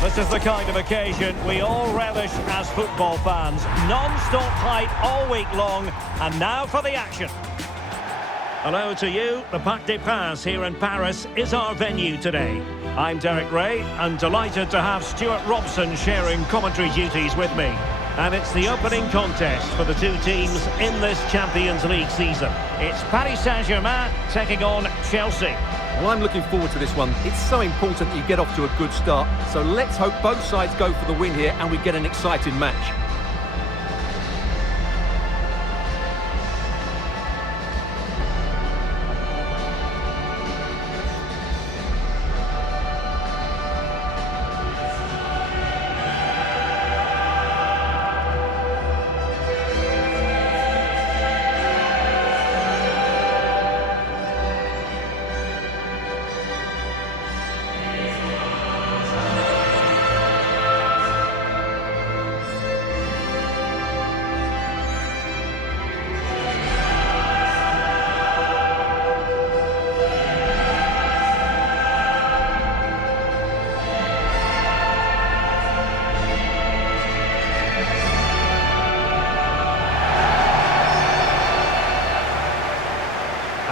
This is the kind of occasion we all relish as football fans. Non-stop hype all week long, and now for the action. Hello to you. The Parc des Princes here in Paris is our venue today. I'm Derek Ray, and delighted to have Stuart Robson sharing commentary duties with me. And it's the opening contest for the two teams in this Champions League season. It's Paris Saint-Germain taking on Chelsea. Well, I'm looking forward to this one. It's so important that you get off to a good start. So let's hope both sides go for the win here and we get an exciting match.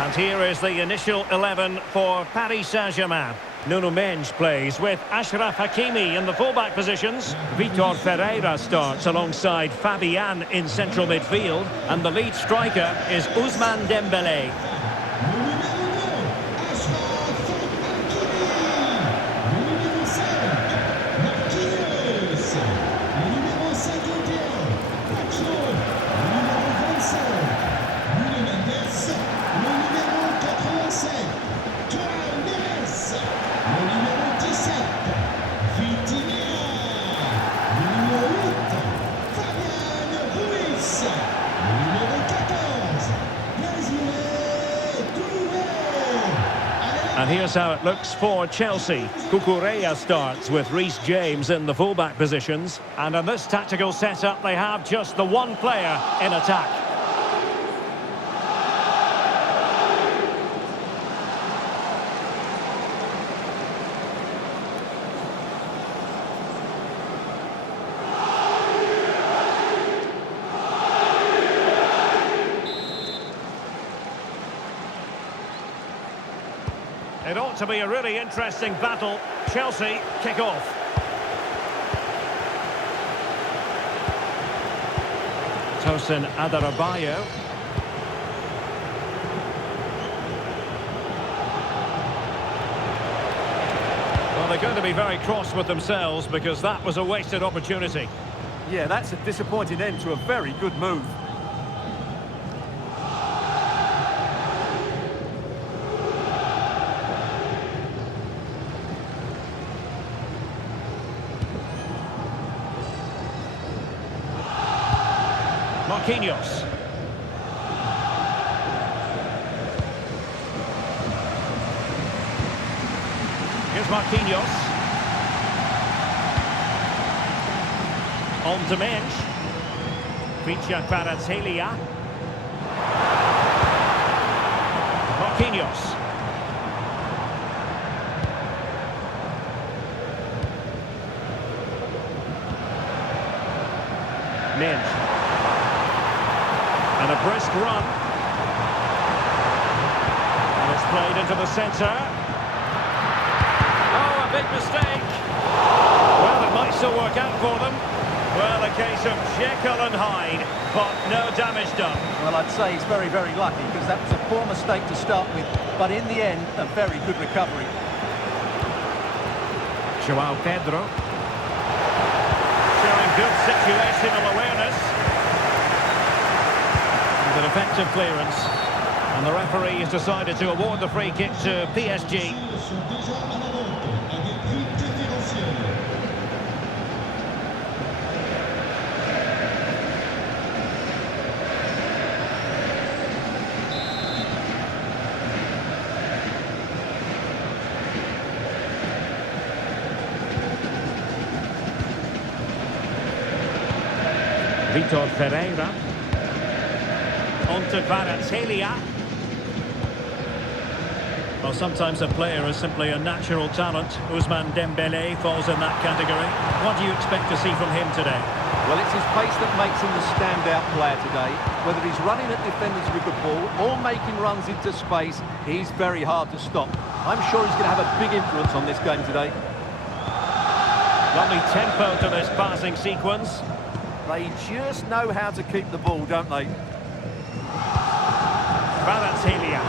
And here is the initial 11 for Paris Saint-Germain. Nuno Mendes plays with Achraf Hakimi in the fullback positions. Vitor Ferreira starts alongside Fabian in central midfield. And the lead striker is Ousmane Dembélé. And here's how it looks for Chelsea. Cucurella starts with Reece James in the fullback positions. And in this tactical setup, they have just the one player in attack. It ought to be a really interesting battle. Chelsea kick off. Tosin Adarabioyo. Well, they're going to be very cross with themselves because that was a wasted opportunity. Yeah, that's a disappointing end to a very good move. Marquinhos. Here's Marquinhos. On to Mendes. Feature Kvaratskhelia. Marquinhos. Mendes. And a brisk run. And it's played into the centre. Oh, a big mistake. Well, it might still work out for them. Well, a case of Jekyll and Hyde, but no damage done. Well, I'd say he's very, very lucky because that was a poor mistake to start with. But in the end, a very good recovery. João Pedro. Showing good situational awareness. An effective clearance, and the referee has decided to award the free kick to PSG. Vitor Ferreira. On to Kvaratskhelia. Well, sometimes a player is simply a natural talent. Ousmane Dembélé falls in that category. What do you expect to see from him today? Well, it's his pace that makes him the standout player today. Whether he's running at defenders with the ball or making runs into space, he's very hard to stop. I'm sure he's going to have a big influence on this game today. Lovely tempo to this passing sequence. They just know how to keep the ball, don't they? Kvaratskhelia.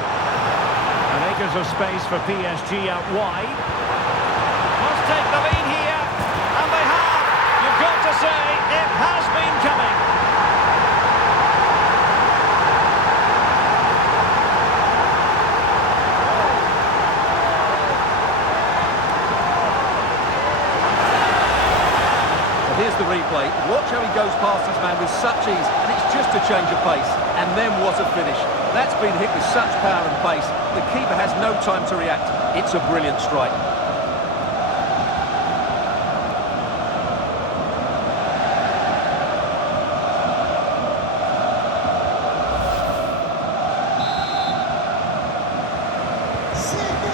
And acres of space for PSG out wide. Must take the lead here. And they have. You've got to say, it has been coming. Here's the replay. Watch how he goes past his man with such ease, and it's just a change of pace. And then what a finish. That's been hit with such power and pace. The keeper has no time to react. It's a brilliant strike.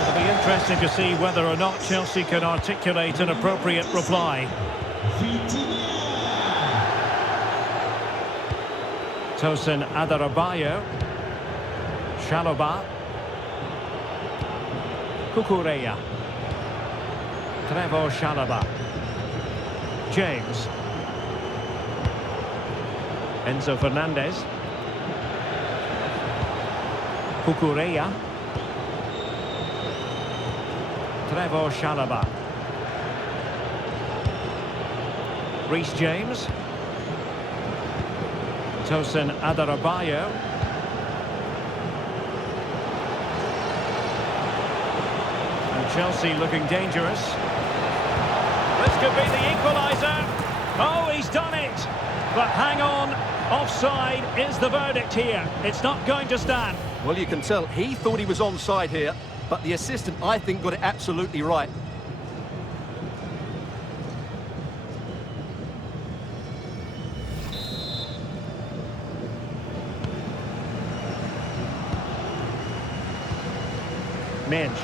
It'll be interesting to see whether or not Chelsea can articulate an appropriate reply. Tosin Adarabioyo. Chalobah. Cucurella. Trevor Chalobah. James. Enzo Fernandez. Cucurella. Trevor Chalobah. Reece James. Tosin Adarabioyo. And Chelsea looking dangerous. This could be the equaliser. Oh, he's done it. But hang on. Offside is the verdict here. It's not going to stand. Well, you can tell he thought he was onside here, but the assistant, I think, got it absolutely right. Minge.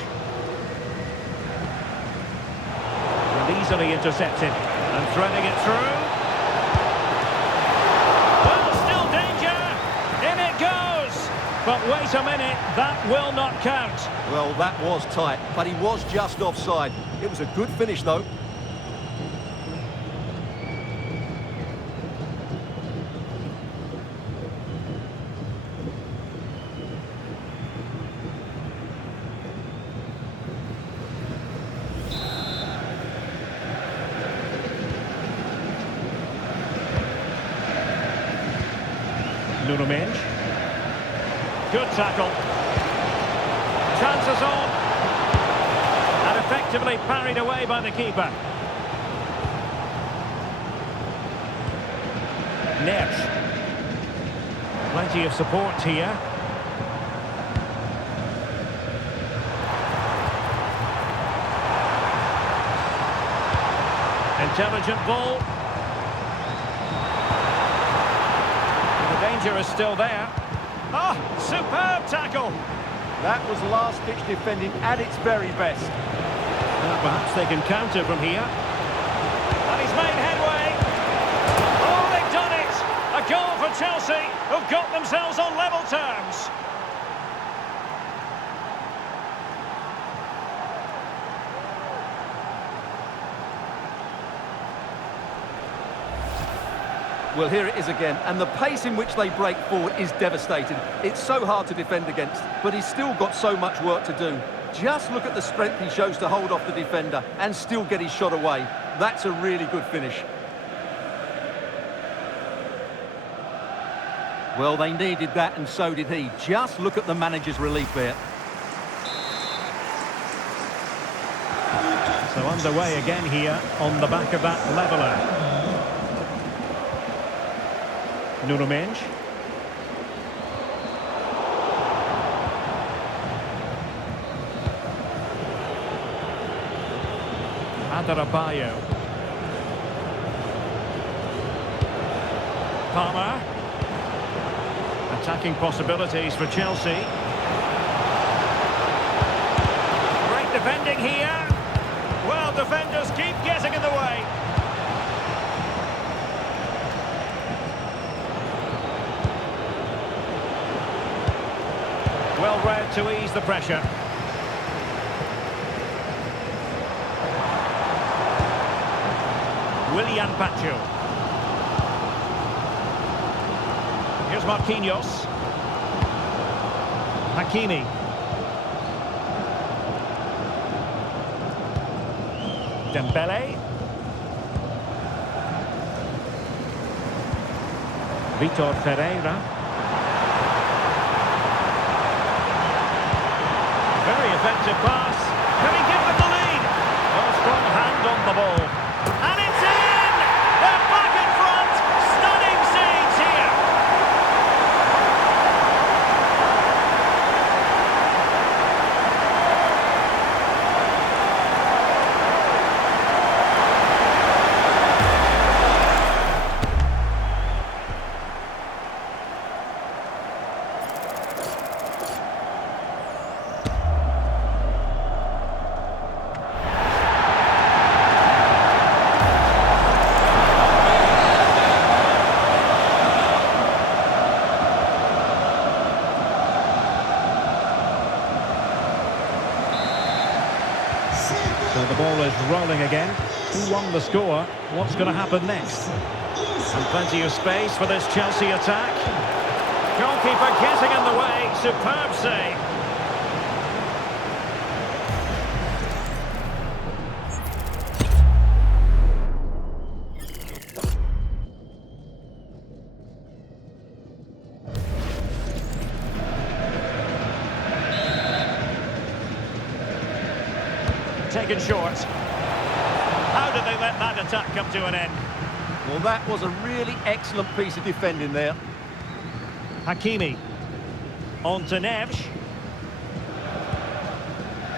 And easily intercepted. And threading it through. Well, still danger. In it goes. But wait a minute, that will not count. Well, that was tight, but he was just offside. It was a good finish, though. Nuno Mendes. Good tackle. Chances on. And effectively parried away by the keeper. Neres. Plenty of support here. Intelligent ball. Danger is still there. Ah, superb tackle. That was last-ditch defending at its very best. Well, perhaps they can counter from here. And he's made headway. Oh, they've done it. A goal for Chelsea, who've got themselves on level terms. Well, here it is again, and the pace in which they break forward is devastating. It's so hard to defend against, but he's still got so much work to do. Just look at the strength he shows to hold off the defender and still get his shot away. That's a really good finish. Well, they needed that, and so did he. Just look at the manager's relief there. So underway again here on the back of that leveller. Nuno Mendes. Adarabioyo. Palmer. Attacking possibilities for Chelsea. Defending here. Well, defenders keep getting in the way. Well read to ease the pressure. Willian Pacho. Here's Marquinhos. Hakimi. Dembele. Vitor Ferreira. Very effective pass. Can he give them the lead? A strong hand on the ball. And it's in! They're back in front! Stunning scenes here! So the ball is rolling again. 2-1 the score. What's going to happen next? And plenty of space for this Chelsea attack. Goalkeeper getting in the way. Superb save. Taken short. How did they let that attack come to an end? Well, that was a really excellent piece of defending there. Hakimi. On to Neves.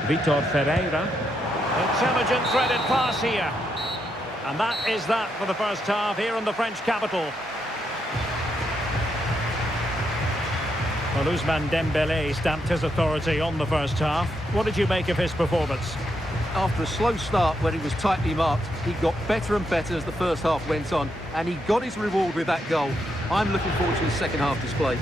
Vitor Ferreira. Intelligent threaded pass here. And that is that for the first half here in the French capital. Well, Ousmane Dembele stamped his authority on the first half. What did you make of his performance? After a slow start where he was tightly marked, he got better and better as the first half went on, and he got his reward with that goal. I'm looking forward to his second half display.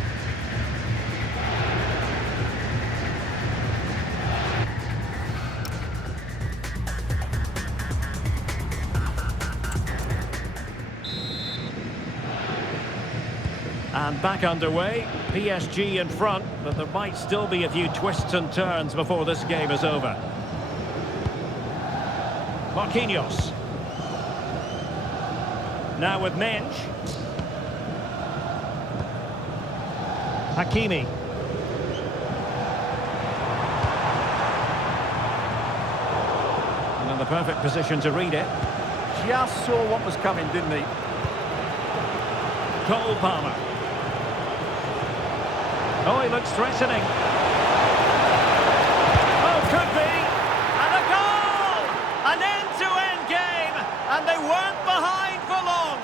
And back underway, PSG in front, but there might still be a few twists and turns before this game is over. Marquinhos. Now with Mensch. Hakimi. And in the perfect position to read it. Just saw what was coming, didn't he? Cole Palmer. Oh, he looks threatening. Oh, could be. And a goal! An end-to-end game, and they weren't behind for long.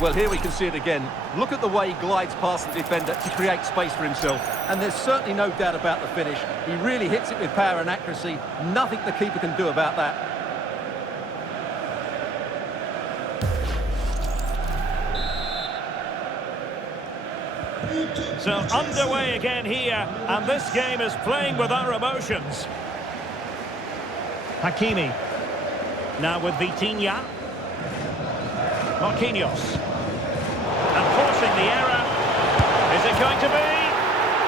Well, here we can see it again. Look at the way he glides past the defender to create space for himself. And there's certainly no doubt about the finish. He really hits it with power and accuracy. Nothing the keeper can do about that. So underway again here, and this game is playing with our emotions. Hakimi. Now with Vitinha. Marquinhos. And forcing the error. Is it going to be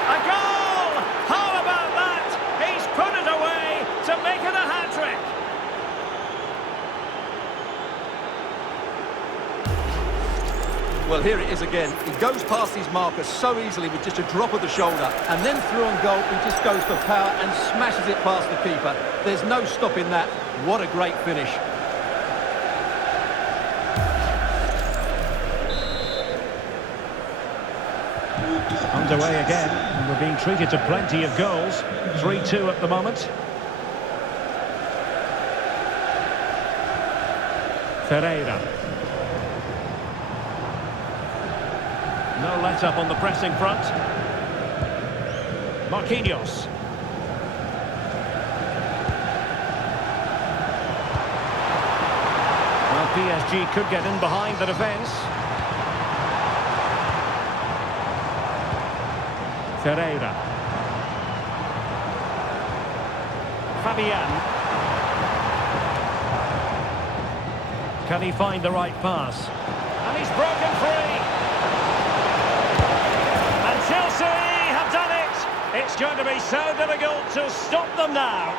a goal? How about that? He's put it away to make it a hat-trick. Well, here it is again. He goes past his marker so easily with just a drop of the shoulder. And then through on goal, he just goes for power and smashes it past the keeper. There's no stopping that. What a great finish. Underway again, and we're being treated to plenty of goals. 3-2 at the moment. Ferreira. No let-up on the pressing front. Marquinhos. Well, PSG could get in behind the defence. Ferreira. Fabian. Can he find the right pass? And he's broken free. And Chelsea have done it. It's going to be so difficult to stop them now.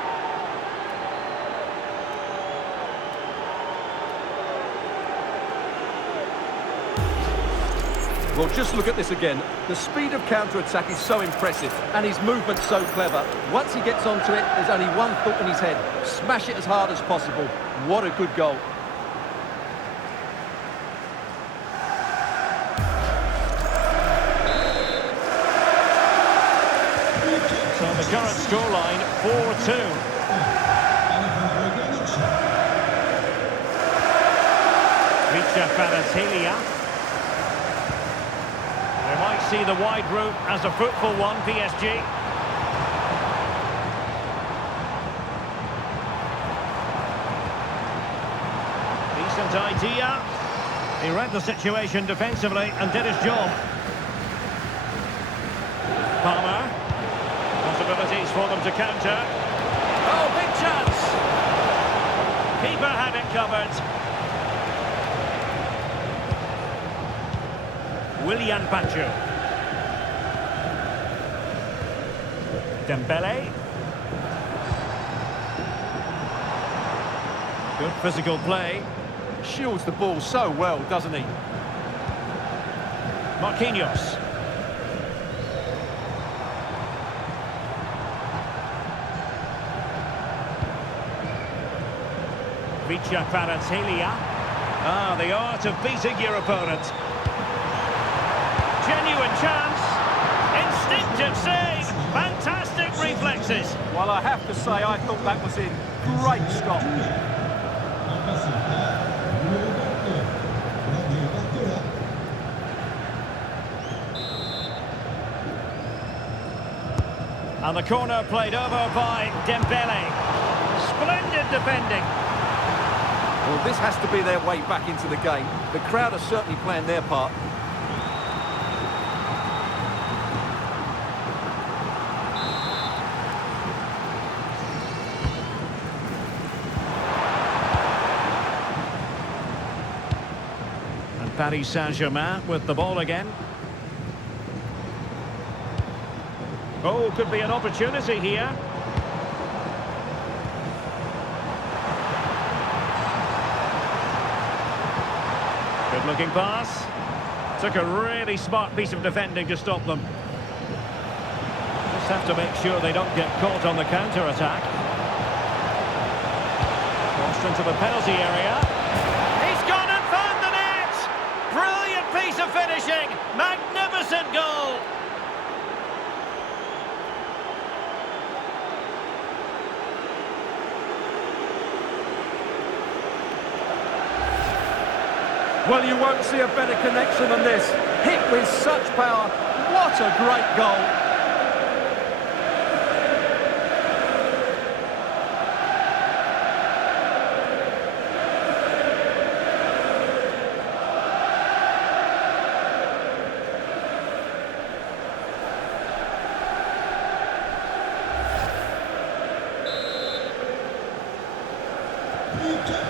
Well, just look at this again. The speed of counter-attack is so impressive, and his movement's so clever. Once he gets onto it, there's only one thought in his head. Smash it as hard as possible. What a good goal. So the current scoreline, 4-2. Richa Kvaratskhelia. They might see the wide route as a fruitful one, PSG. Decent idea. He read the situation defensively and did his job. Palmer. Possibilities for them to counter. Oh, big chance! Keeper had it covered. Willian Pacho. Dembele. Good physical play. Shields the ball so well, doesn't he? Marquinhos. Richa Kvaratskhelia. Ah, the art of beating your opponent. Genuine chance. Instinctive save. Fantastic reflexes. Well, I have to say, I thought that was in. Great stop. And the corner played over by Dembele. Splendid defending. Well, this has to be their way back into the game. The crowd are certainly playing their part. And Paris Saint-Germain with the ball again. Oh, could be an opportunity here. Good looking pass. Took a really smart piece of defending to stop them. Just have to make sure they don't get caught on the counter-attack. Crossed into the penalty area. He's gone and found the net! Brilliant piece of finishing! Magnificent goal! Well, you won't see a better connection than this. Hit with such power. What a great goal.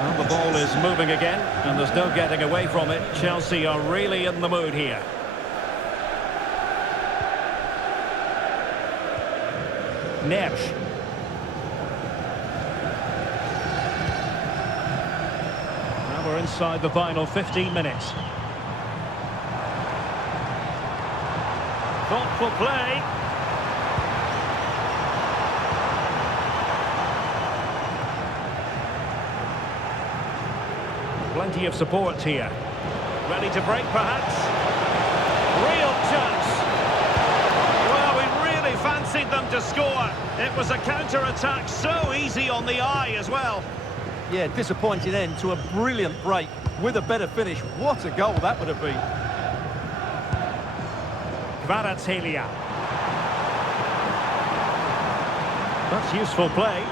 Well, the ball is moving again, and there's no getting away from it. Chelsea are really in the mood here. Neves. Now we're inside the final 15 minutes. Thoughtful play. Plenty of support here. Ready to break, perhaps? Real chance. Well, we really fancied them to score. It was a counter-attack so easy on the eye as well. Yeah, disappointing end to a brilliant break. With a better finish, what a goal that would have been. Kvaratskhelia. That's useful play.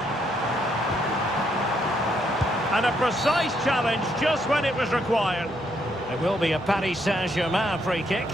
And a precise challenge just when it was required. It will be a Paris Saint-Germain free kick.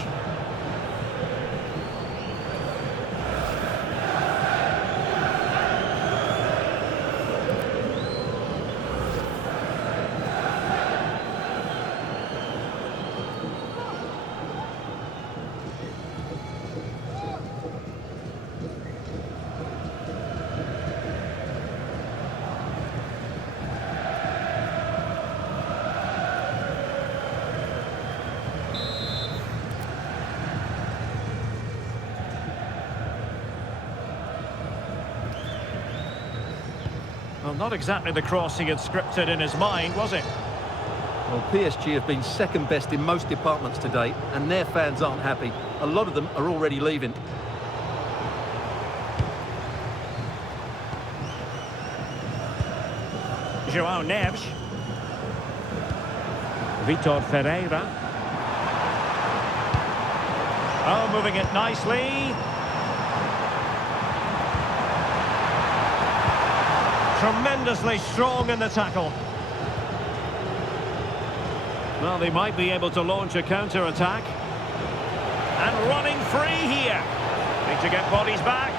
Well, not exactly the cross he had scripted in his mind, was it? Well, PSG have been second best in most departments today, and their fans aren't happy. A lot of them are already leaving. João Neves. Vitor Ferreira. Oh, moving it nicely. Tremendously strong in the tackle. Well, they might be able to launch a counter-attack. And running free here. Need to get bodies back.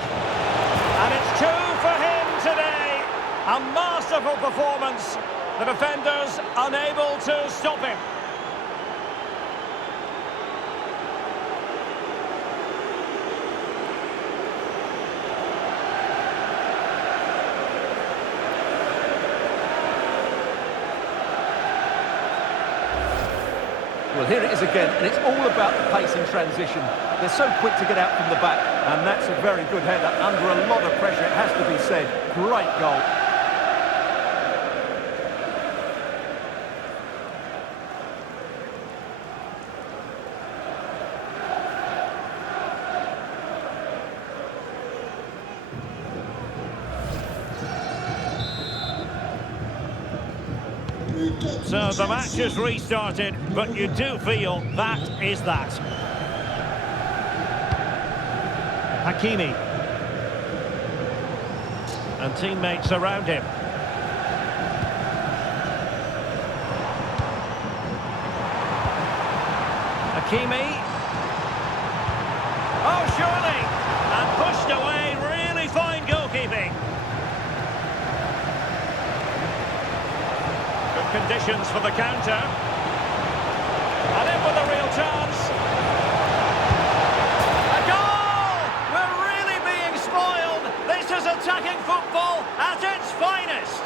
And it's 2 for him today. A masterful performance. The defenders unable to stop him. Well, here it is again, and it's all about the pace in transition. They're so quick to get out from the back, and that's a very good header under a lot of pressure, it has to be said. Great goal. So the match has restarted, but you do feel that is that. Hakimi. And teammates around him. Hakimi. Oh, surely! And pushed away, really fine goalkeeping. Conditions for the counter, and in with a real chance. A goal! We're really being spoiled. This is attacking football at its finest.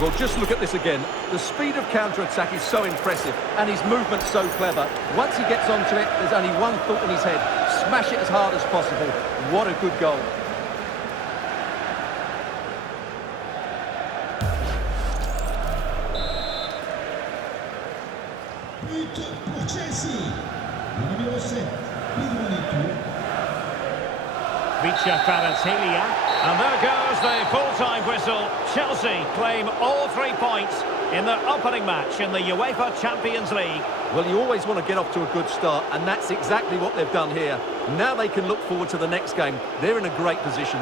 Well, just look at this again. The speed of counter-attack is so impressive, and his movement's so clever. Once he gets onto it, there's only one thought in his head. Smash it as hard as possible. What a good goal. And there goes the full-time whistle. Chelsea claim all 3 points in their opening match in the UEFA Champions League. Well, you always want to get off to a good start, and that's exactly what they've done here. Now they can look forward to the next game. They're in a great position.